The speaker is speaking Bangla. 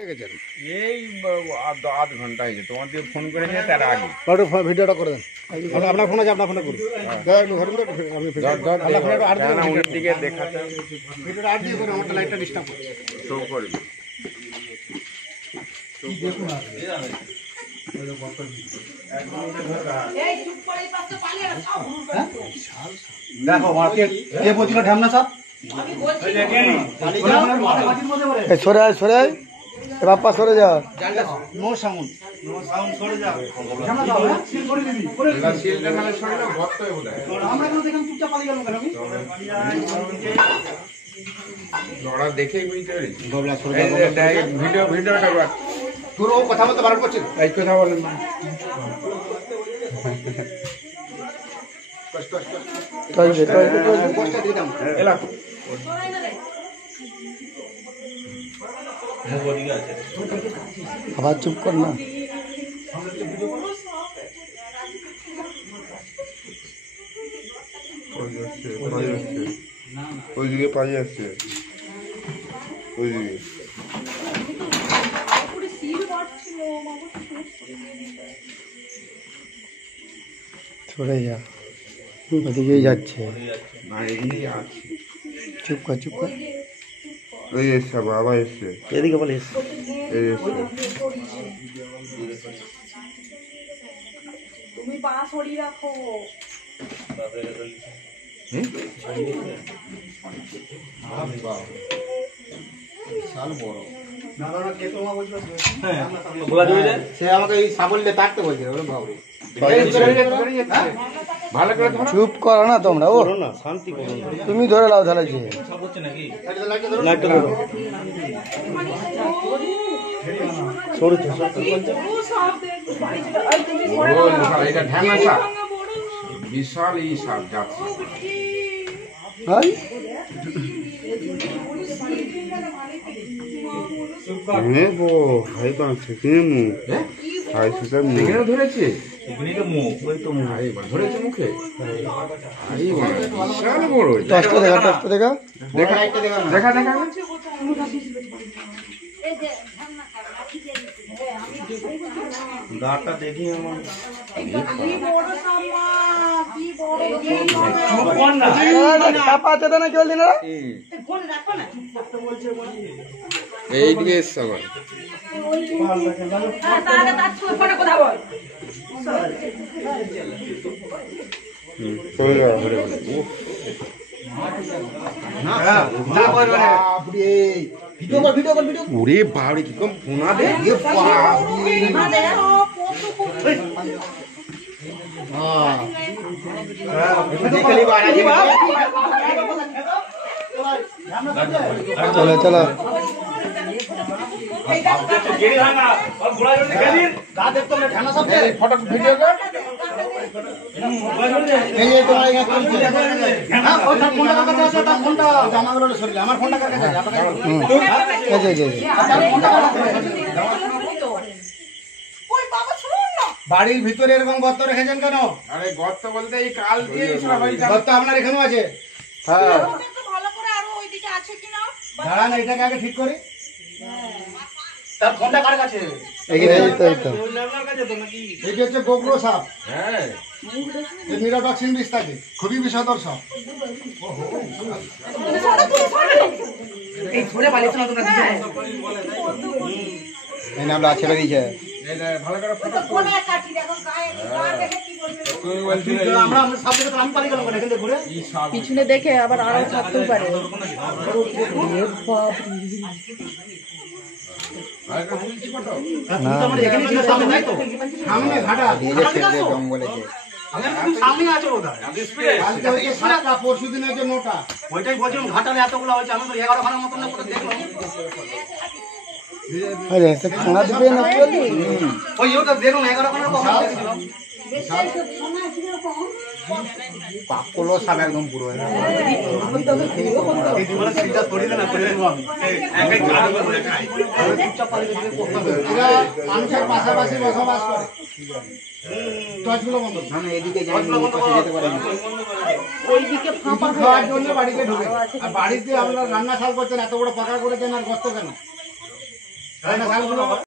এই আধ ঘন্টা হয়েছে তোমার দিয়ে ফোন করে নিয়ে তার আগে ভিডিওটা করে দেন। আপনার ফোন আছে, আপনার ফোনে করুন। ওর দিকে দেখাতে ভিডিওটা আর দিয়ে করুন, আমার লাইটটা ডিস্টার্ব করে শো করবে। দেখো কে বলছিল ঢামনা সাপ সরে আয়, সরে আয় বাপ্পা, সরে যা। নো সাউন্ড, নো সাউন্ড, সরে যা। আমরা কেন দেখলাম চুপচাপ পালিয়ে গেলাম কেন? ওরা দেখেই বুঝতে পেরেছি। ভিডিওটা তোর ও কথা বলতে বারণ করছে, এই কথা বলেন না। আবার চুপ কর না। ওইদিকে পালিয়ে আসছে, ওইদিকে সরে যা, ওদিকেই যাচ্ছে। চুপ কর, চুপ কর। ওই এসছে, বাবা এসছে, এদিকে বলিস। এই এসছে। তুমি পা সরিয়ে রাখো। সে আমাকে এই সাবল্যে থাকতে বলছে। চুপ করো না তোমরা, ও শান্তি তুমি ধরে লাও তাহলে। যে বিশাল এই সাপ যাচ্ছে। ধরেছে ধরেছে মুখে, বিশাল বড়। দেখা দেখা দেখা দেখা গাটা দেখি আমার এইদিকে সবাই ওরে বাবরে কি কম ফোনা দে। চলো চলো, বাড়ির ভিতরে এরকম গর্ত রেখেছেন কেন? আরে গর্ত বলতে এই কাল দিয়ে গর্ত আপনার এখানেও আছে। হ্যাঁ দাঁড়ান, এটাকে আগে ঠিক করি। তার ফোনটা কার কাছে? এই হচ্ছে গোগ্রো সাপ। হ্যাঁ, এর নিরোটক্সিন বিষ থাকে, খুবই বিষধর সাপ। এই নামটা ছেড়ে দিয়েছে। ভালো করে পিছনে দেখে আবার আরো থাকতেও পারে। পরশু দিন হয়েছে নোটা, ওইটাই বলছিলাম ঘাটালে এতগুলো হয়েছে। আমি তো 11 খানার মতন করে দেখলাম। ওই ওটা দেখুন 11 খানার কথা দেখছিলাম। পাকলো সব একদম পুরো মানুষের পাশাপাশি বসবাস করে। খাওয়ার জন্য বাড়িতে ঢুকে, আর বাড়িতে আপনার রান্না শাল করছেন, এত বড় পাকা করেছেন, আর গর্ত কেন? না